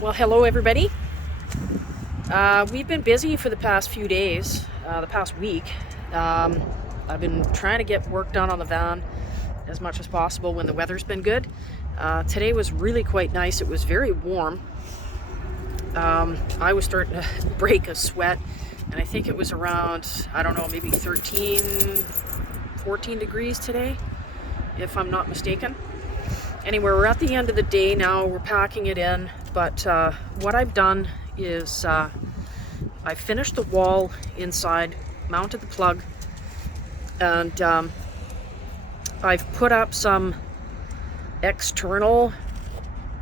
Well, hello everybody. We've been busy for the past few days, the past week. I've been trying to get work done on the van as much as possible when the weather's been good. Today was really quite nice. It was very warm. I was starting to break a sweat, and I think it was around, I don't know, maybe 13, 14 degrees today, if I'm not mistaken. Anyway, we're at the end of the day now. We're packing it in, but what I've done is I finished the wall inside, mounted the plug, and I've put up some external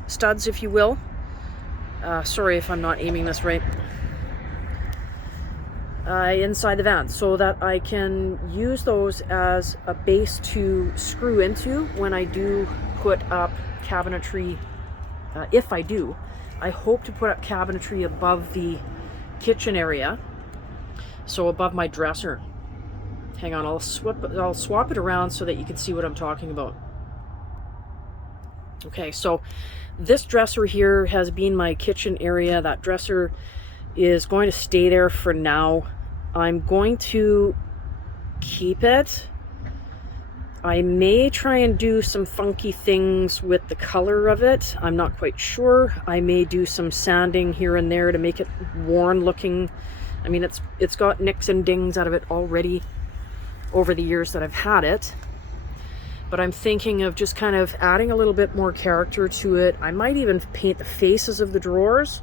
studs, if you will. Sorry if I'm not aiming this right. Inside the van, so that I can use those as a base to screw into when I do put up cabinetry. If I do, I hope to put up cabinetry above the kitchen area, so above my dresser. Hang on, I'll swap it around so that you can see what I'm talking about. Okay, so this dresser here has been my kitchen area. That dresser is going to stay there for now. I'm going to keep it. I may try and do some funky things with the color of it. I'm not quite sure. I may do some sanding here and there to make it worn looking. I mean, it's got nicks and dings out of it already over the years that I've had it. But I'm thinking of just kind of adding a little bit more character to it. I might even paint the faces of the drawers.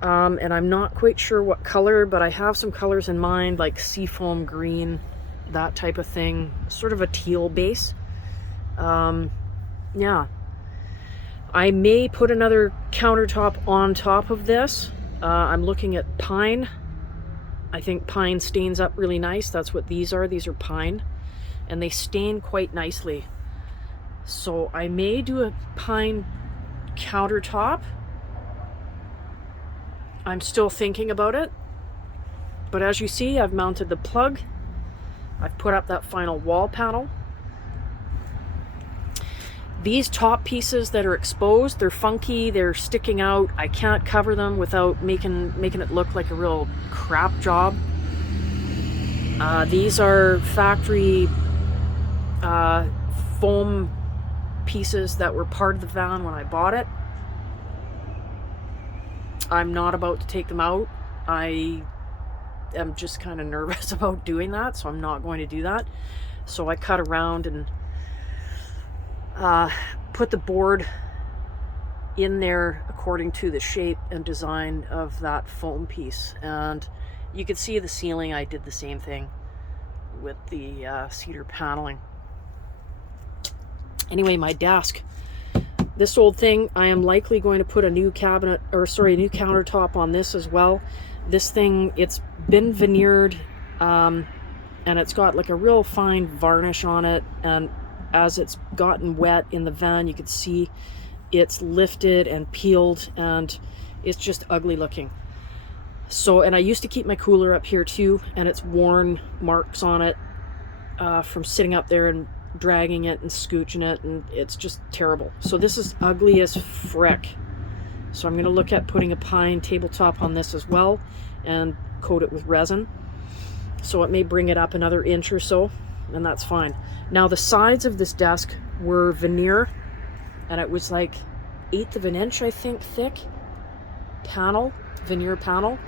And I'm not quite sure what color, but I have some colors in mind, like seafoam green, that type of thing, sort of a teal base. Yeah. I may put another countertop on top of this. I'm looking at pine. I think pine stains up really nice. That's what these are. These are pine, and they stain quite nicely. So I may do a pine countertop. I'm still thinking about it, but as you see, I've mounted the plug. I've put up that final wall panel. These top pieces that are exposed, they're funky, they're sticking out. I can't cover them without making it look like a real crap job. These are factory foam pieces that were part of the van when I bought it. I'm not about to take them out. I am just kind of nervous about doing that, so I'm not going to do that. So I cut around and put the board in there according to the shape and design of that foam piece. And you can see the ceiling, I did the same thing with the cedar paneling. Anyway, my desk. This old thing, I am likely going to put a new countertop on this as well. This thing, it's been veneered, and it's got like a real fine varnish on it, and as it's gotten wet in the van, you can see it's lifted and peeled, and it's just ugly looking. So, and I used to keep my cooler up here too, and it's worn marks on it from sitting up there and dragging it and scooching it, and it's just terrible. So this is ugly as frick. So I'm going to look at putting a pine tabletop on this as well and coat it with resin. So it may bring it up another inch or so, and that's fine. Now the sides of this desk were veneer, and it was like 1/8 of an inch, I think, thick panel, veneer panel.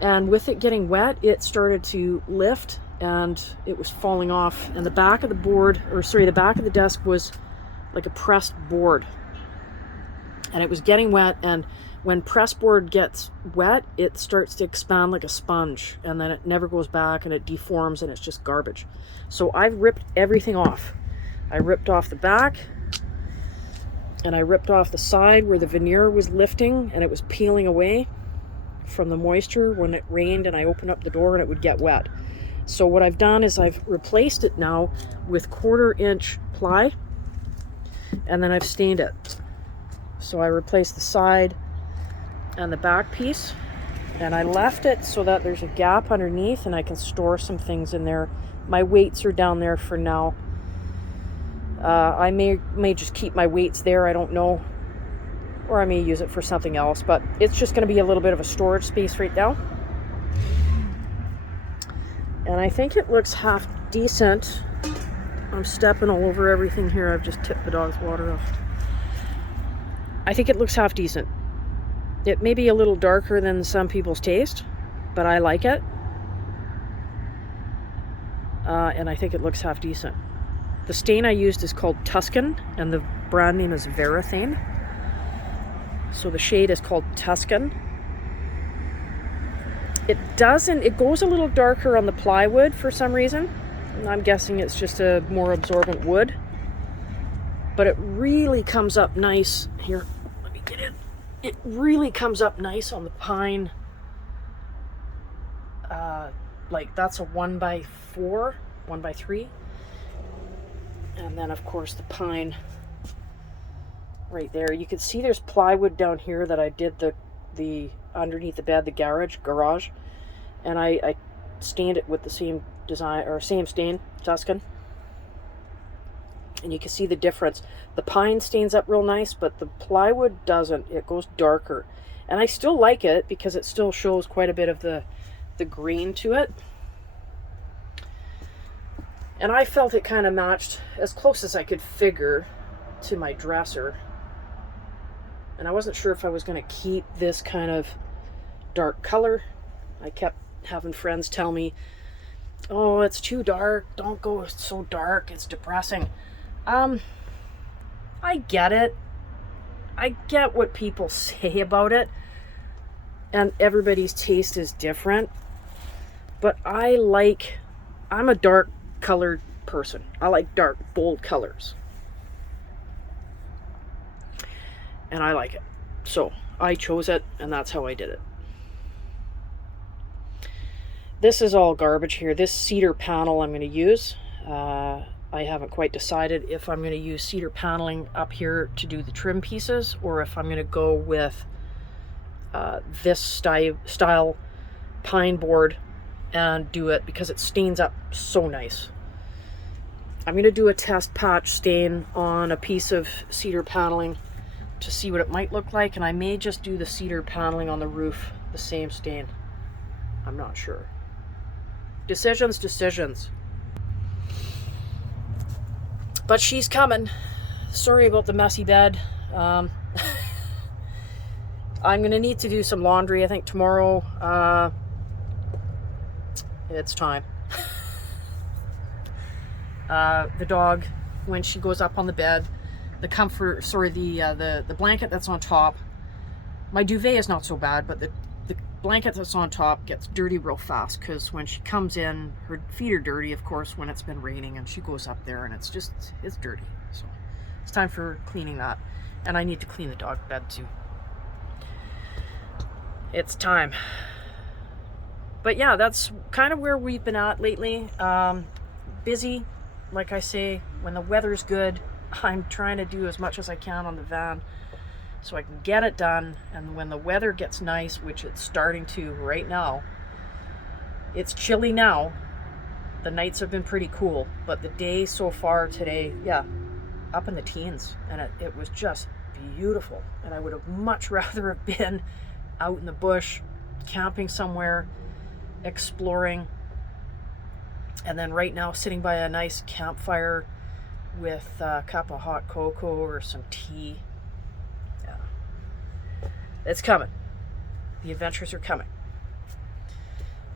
And with it getting wet, it started to lift and it was falling off, and the back of the board, the back of the desk was like a pressed board, and it was getting wet, and when pressed board gets wet, it starts to expand like a sponge, and then it never goes back, and it deforms, and it's just garbage. So I've ripped everything off. I ripped off the back, and I ripped off the side where the veneer was lifting, and it was peeling away from the moisture when it rained, and I opened up the door and it would get wet. So what I've done is I've replaced it now with 1/4 inch ply, and then I've stained it. So I replaced the side and the back piece, and I left it so that there's a gap underneath and I can store some things in there. My weights are down there for now. I may just keep my weights there, I don't know. or I may use it for something else, but it's just going to be a little bit of a storage space right now. And I think it looks half decent. I'm stepping all over everything here. I've just tipped the dog's water off. I think it looks half decent. It may be a little darker than some people's taste, but I like it. And I think it looks half decent. The stain I used is called Tuscan, and the brand name is Varathane. So the shade is called Tuscan. It goes a little darker on the plywood for some reason. I'm guessing it's just a more absorbent wood. But it really comes up nice. Here, let me get in. It really comes up nice on the pine. Like that's a 1x4, 1x3. And then of course the pine right there. You can see there's plywood down here that I did the underneath the bed, the garage. And I stained it with the same design, or same stain, Tuscan. And you can see the difference. The pine stains up real nice, but the plywood doesn't. It goes darker. And I still like it because it still shows quite a bit of the green to it. And I felt it kind of matched as close as I could figure to my dresser. And I wasn't sure if I was going to keep this kind of dark color. I kept having friends tell me, oh, it's too dark. Don't go so dark. It's depressing. I get it. I get what people say about it. And everybody's taste is different. But I'm a dark colored person. I like dark, bold colors. And I like it. So I chose it, and that's how I did it. This is all garbage here. This cedar panel I'm going to use. I haven't quite decided if I'm going to use cedar paneling up here to do the trim pieces, or if I'm going to go with this style pine board and do it, because it stains up so nice. I'm going to do a test patch stain on a piece of cedar paneling to see what it might look like, and I may just do the cedar paneling on the roof, the same stain. I'm not sure. Decisions. But she's coming. Sorry about the messy bed. I'm going to need to do some laundry, I think, tomorrow. It's time. The dog, when she goes up on the bed, the blanket that's on top, my duvet is not so bad, but the blanket that's on top gets dirty real fast, because when she comes in, her feet are dirty, of course, when it's been raining, and she goes up there and it's dirty. So it's time for cleaning that. And I need to clean the dog bed too. It's time. But yeah, that's kind of where we've been at lately. Busy, like I say, when the weather's good, I'm trying to do as much as I can on the van so I can get it done. And when the weather gets nice, which it's starting to right now, it's chilly now. The nights have been pretty cool, but the day so far today, yeah, up in the teens, and it was just beautiful. And I would have much rather have been out in the bush, camping somewhere, exploring, and then right now sitting by a nice campfire with a cup of hot cocoa or some tea. Yeah, it's coming. The adventures are coming.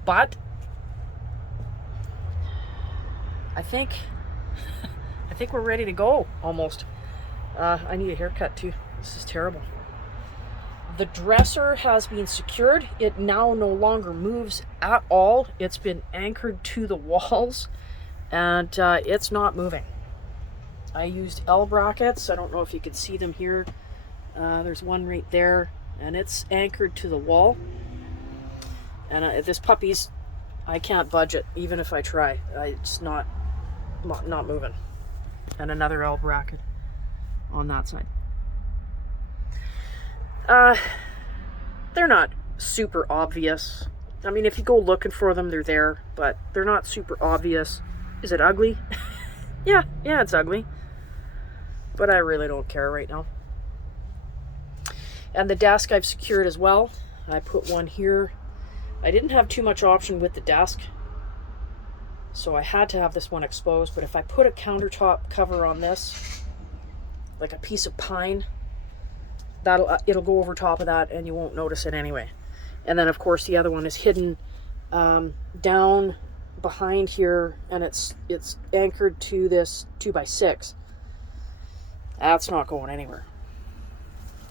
But I think we're ready to go almost. I need a haircut too. This is terrible. The dresser has been secured. It now no longer moves at all. It's been anchored to the walls, and it's not moving. I used L brackets. I don't know if you can see them here. There's one right there, and it's anchored to the wall. And this puppy's, I can't budge it, even if I try. It's not moving. And another L bracket on that side. They're not super obvious. I mean, if you go looking for them, they're there, but they're not super obvious. Is it ugly? Yeah, it's ugly. But I really don't care right now. And the desk I've secured as well. I put one here. I didn't have too much option with the desk, so I had to have this one exposed. But if I put a countertop cover on this, like a piece of pine, it'll go over top of that and you won't notice it anyway. And then of course the other one is hidden down behind here, and it's anchored to this 2x6. That's not going anywhere.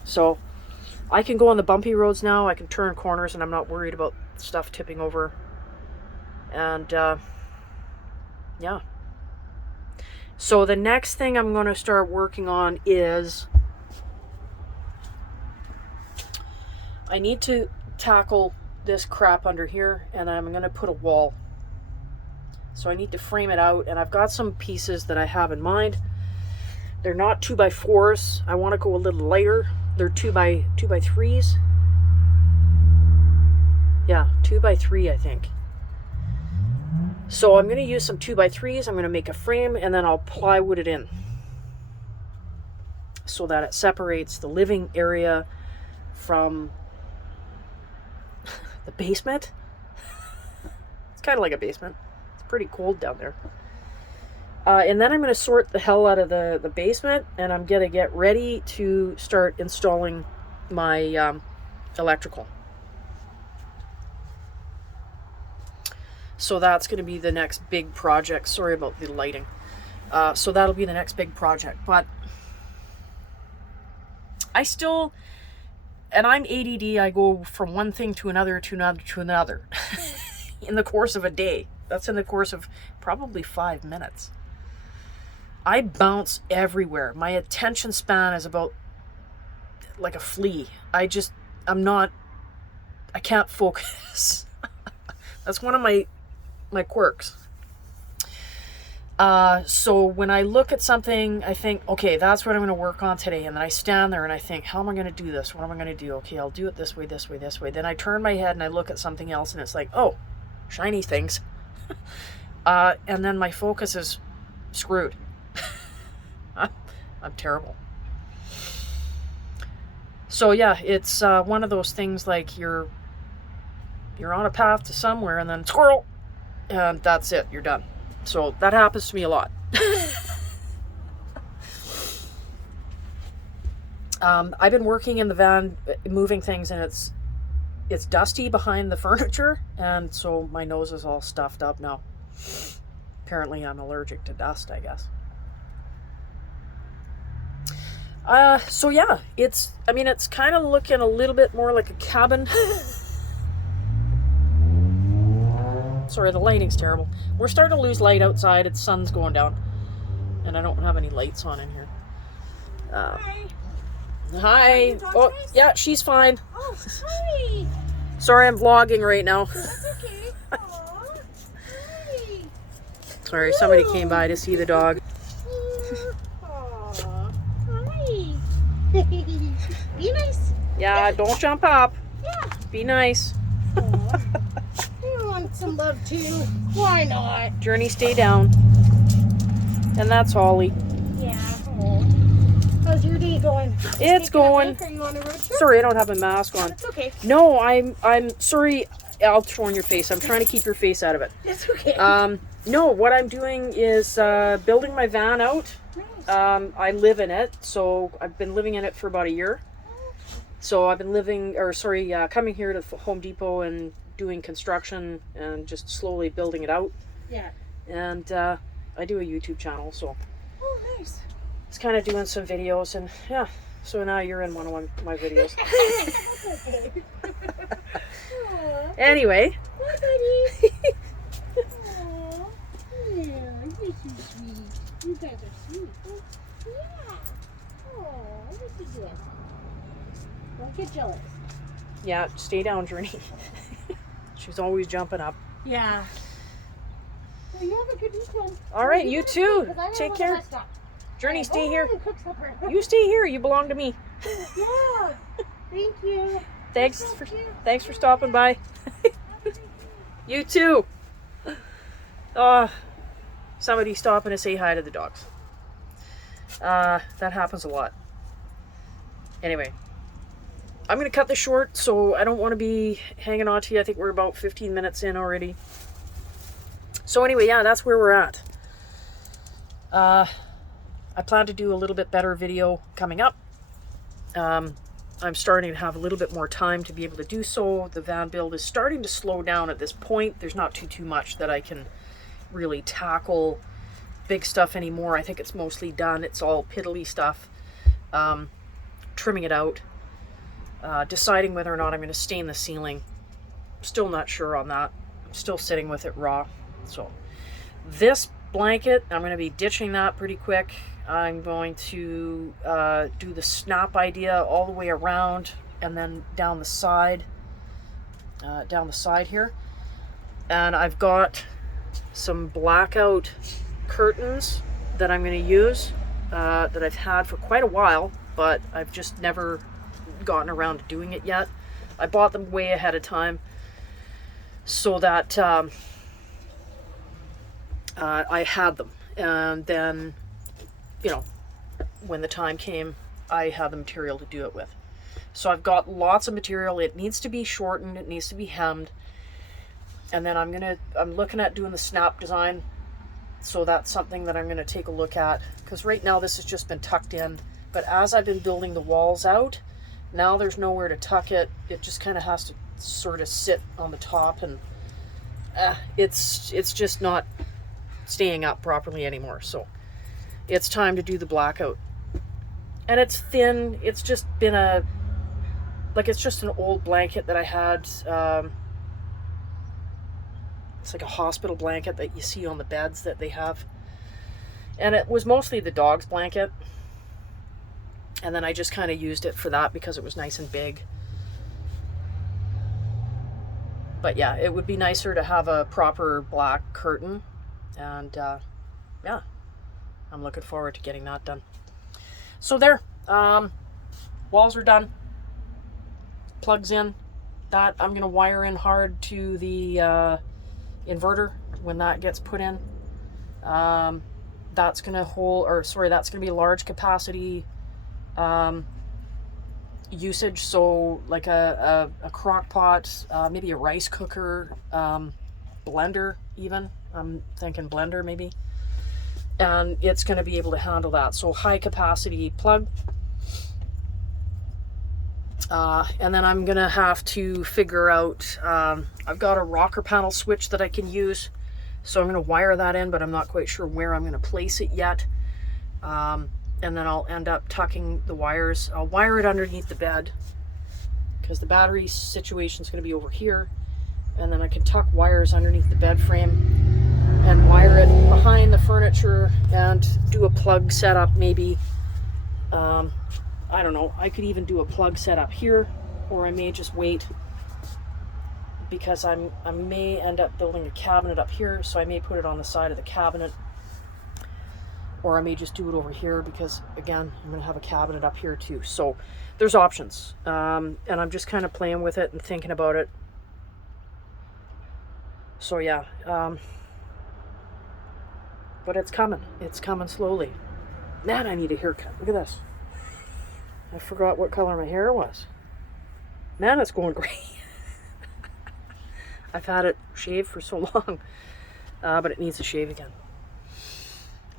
So I can go on the bumpy roads now. I can turn corners and I'm not worried about stuff tipping over. And yeah. So the next thing I'm going to start working on is I need to tackle this crap under here, and I'm going to put a wall. So I need to frame it out, and I've got some pieces that I have in mind. They're not 2x4s. I want to go a little lighter. They're 2x3s. Yeah, 2x3 I think. So I'm going to use some 2x3s. I'm going to make a frame, and then I'll plywood it in so that it separates the living area from the basement. It's kind of like a basement. It's pretty cold down there. And then I'm going to sort the hell out of the basement, and I'm going to get ready to start installing my electrical. So that's going to be the next big project. Sorry about the lighting. So that'll be the next big project. But I still, and I'm ADD, I go from one thing to another to another to another in the course of a day. That's in the course of probably 5 minutes. I bounce everywhere. My attention span is about like a flea. I can't focus. That's one of my quirks. So when I look at something, I think, okay, that's what I'm going to work on today. And then I stand there and I think, how am I going to do this? What am I going to do? Okay, I'll do it this way, this way, this way. Then I turn my head and I look at something else and it's like, oh, shiny things. And then my focus is screwed. I'm terrible. So yeah, it's one of those things like you're on a path to somewhere and then squirrel, and that's it, you're done. So that happens to me a lot. I've been working in the van, moving things, and it's dusty behind the furniture, and so my nose is all stuffed up now. Apparently I'm allergic to dust, I guess. So yeah, it's kind of looking a little bit more like a cabin. Sorry, the lighting's terrible. We're starting to lose light outside. The sun's going down. And I don't have any lights on in here. Hi. Hi. Oh, yeah, she's fine. Oh, hi. Sorry, I'm vlogging right now. That's okay. Aw, hi. Sorry, somebody came by to see the dog. Aw, hi. Be nice. Yeah, don't jump up. Yeah. Be nice. Aw. You want some love too? Why not? Journey, stay down. And that's Holly. Yeah. Aw. How's your day going? It's going. Are you on a road trip? Sorry, I don't have a mask on. It's okay. No, I'm sorry. I'll throw in your face. I'm trying to keep your face out of it. It's okay. No, what I'm doing is building my van out. Nice. I live in it, so I've been living in it for about a year. So I've been coming here to Home Depot and doing construction and just slowly building it out. Yeah. And I do a YouTube channel, so Oh, nice. it's kind of doing some videos, and yeah. So now you're in one of my videos. Okay. Aw. Anyway. Hi, buddy. Aw. Yeah, you're so sweet. You guys are sweet. Yeah. Oh, this is good. Don't get jealous. Yeah, stay down, Journey. She's always jumping up. Yeah. Well, you have a good weekend. All right, you too. Take care. Journey, stay here. You stay here. You belong to me. Yeah. Thank you. Thanks for stopping by. You too. Somebody stopping to say hi to the dogs. That happens a lot. Anyway, I'm going to cut this short, so I don't want to be hanging on to you. I think we're about 15 minutes in already. So anyway, yeah, that's where we're at. I plan to do a little bit better video coming up. I'm starting to have a little bit more time to be able to do so. The van build is starting to slow down at this point. There's not too much that I can really tackle big stuff anymore. I think it's mostly done. It's all piddly stuff. Trimming it out. Deciding whether or not I'm going to stain the ceiling. Still not sure on that. I'm still sitting with it raw. So this blanket, I'm going to be ditching that pretty quick. I'm going to do the snap idea all the way around and then down the side here. And I've got some blackout curtains that I'm going to use that I've had for quite a while, but I've just never gotten around to doing it yet. I bought them way ahead of time so that I had them, and then, you know, when the time came, I had the material to do it with. So I've got lots of material. It needs to be shortened, it needs to be hemmed, and then I'm looking at doing the snap design. So that's something that I'm going to take a look at, because right now this has just been tucked in, but as I've been building the walls out, now there's nowhere to tuck it. It just kind of has to sort of sit on the top, and it's just not staying up properly anymore. So it's time to do the blackout. And it's thin. It's just been it's just an old blanket that I had. It's like a hospital blanket that you see on the beds that they have. And it was mostly the dog's blanket. And then I just kind of used it for that because it was nice and big. But yeah, it would be nicer to have a proper black curtain. And yeah, I'm looking forward to getting that done. So there, walls are done. Plugs in. That I'm going to wire in hard to the inverter when that gets put in. That's going to be large capacity usage, so like a crock pot, maybe a rice cooker, blender even. I'm thinking blender maybe. And it's going to be able to handle that. So high capacity plug. And then I'm going to have to figure out, I've got a rocker panel switch that I can use. So I'm going to wire that in, but I'm not quite sure where I'm going to place it yet. And then I'll end up tucking the wires. I'll wire it underneath the bed because the battery situation is going to be over here. And then I can tuck wires underneath the bed frame and wire it behind the furniture and do a plug setup maybe. I don't know. I could even do a plug setup here, or I may just wait because I may end up building a cabinet up here, so I may put it on the side of the cabinet. Or I may just do it over here because, again, I'm going to have a cabinet up here too. So there's options. And I'm just kind of playing with it and thinking about it. So yeah. But it's coming. It's coming slowly. Man, I need a haircut. Look at this. I forgot what color my hair was. Man, it's going gray. I've had it shaved for so long. But it needs a shave again.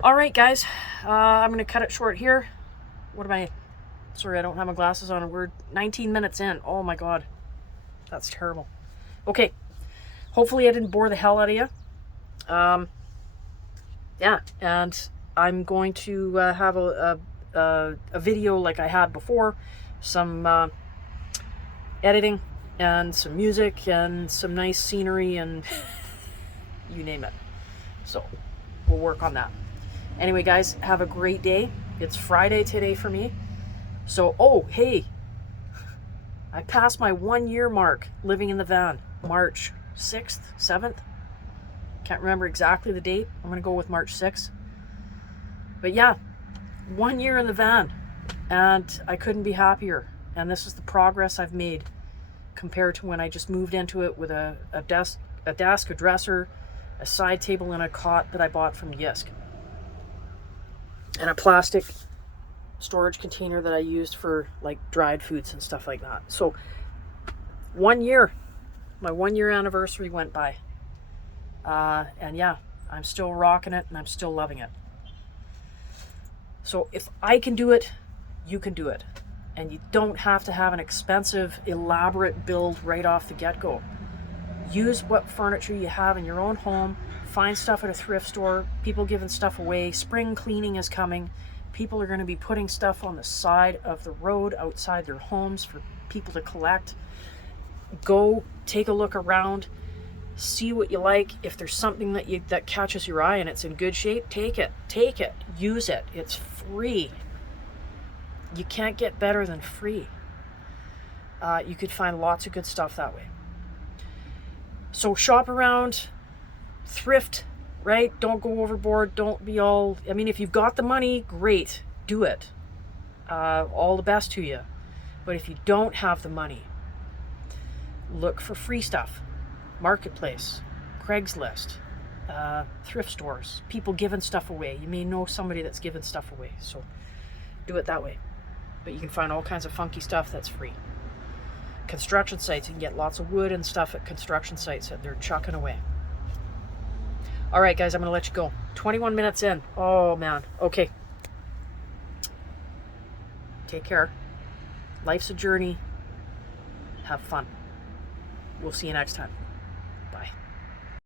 Alright guys, I'm going to cut it short here. Sorry, I don't have my glasses on. We're 19 minutes in. Oh my god. That's terrible. Okay. Hopefully I didn't bore the hell out of you. Yeah, and I'm going to have a video like I had before. Some editing and some music and some nice scenery and you name it. So, we'll work on that. Anyway, guys, have a great day. It's Friday today for me. So, oh, hey, I passed my 1 year mark living in the van. March 6th, 7th. Can't remember exactly the date. I'm going to go with March 6th. But yeah, 1 year in the van. And I couldn't be happier. And this is the progress I've made compared to when I just moved into it with a desk, a dresser, a side table, and a cot that I bought from Yisk. And a plastic storage container that I used for like dried foods and stuff like that. So 1 year, my 1 year anniversary went by. And yeah, I'm still rocking it and I'm still loving it. So if I can do it, you can do it. And you don't have to have an expensive, elaborate build right off the get-go. Use what furniture you have in your own home. Find stuff at a thrift store. People giving stuff away. Spring cleaning is coming. People are going to be putting stuff on the side of the road outside their homes for people to collect. Go take a look around. See what you like. If there's something that catches your eye and it's in good shape, take it. Take it. Use it. It's free. You can't get better than free. You could find lots of good stuff that way. So shop around, thrift, right? Don't go overboard. Don't be all... I mean, if you've got the money, great. Do it. All the best to you. But if you don't have the money, look for free stuff. Marketplace, Craigslist, thrift stores, people giving stuff away. You may know somebody that's giving stuff away, so do it that way. But you can find all kinds of funky stuff that's free. Construction sites, you can get lots of wood and stuff at construction sites that they're chucking away. All right, guys, I'm going to let you go. 21 minutes in. Oh, man. Okay. Take care. Life's a journey. Have fun. We'll see you next time.